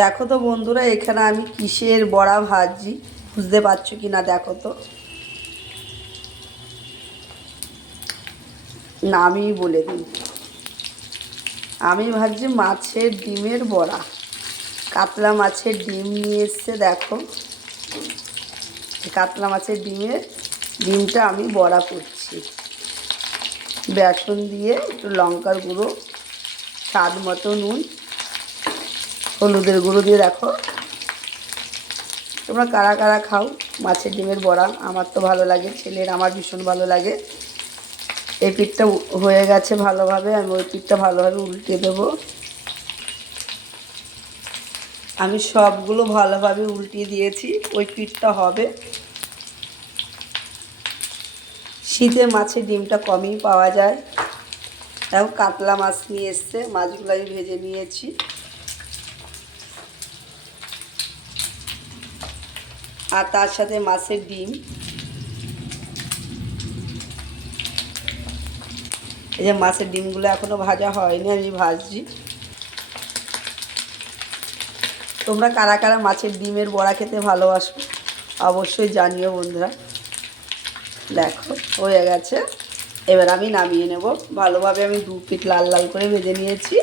দেখো তো বন্ধুরা, এখানে আমি কিসের বড়া ভাজছি বুঝতে পারছো কি না দেখো তো। নামই বলে দিই, আমি ভাজছি মাছের ডিমের বড়া। কাতলা মাছের ডিম নিয়ে এসছে, দেখো কাতলা মাছের ডিমটা আমি বড়া করছি। বেসন দিয়ে একটু লঙ্কার গুঁড়ো, স্বাদ মতো নুন, হলুদের গুঁড়ো দিয়ে দেখো। তোমরা কারা কারা খাও মাছের ডিমের বড়া? আমার তো ভালো লাগে, ছেলের আমার ভীষণ ভালো লাগে। এই পিঠটা হয়ে গেছে ভালোভাবে, আমি ওই পিঠটা ভালোভাবে উল্টে দেবো। আমি সবগুলো ভালোভাবে উল্টিয়ে দিয়েছি, ওই পিঠটা হবে। শীতে মাছের ডিমটা কমই পাওয়া যায়। দেখো কাতলা মাছ নিয়ে এসছে, মাছগুলো আমি ভেজে নিয়েছি। আর তার সাথে মাছের ডিম। এই যে মাছের ডিমগুলো এখনও ভাজা হয়নি, আমি ভাজছি। তোমরা কারা কারা মাছের ডিমের বড়া খেতে ভালোবাসো অবশ্যই জানিও বন্ধুরা। দেখো হয়ে গেছে, এবার আমি নামিয়ে নেব। ভালোভাবে আমি দু পিঠ লাল লাল করে ভেজে নিয়েছি।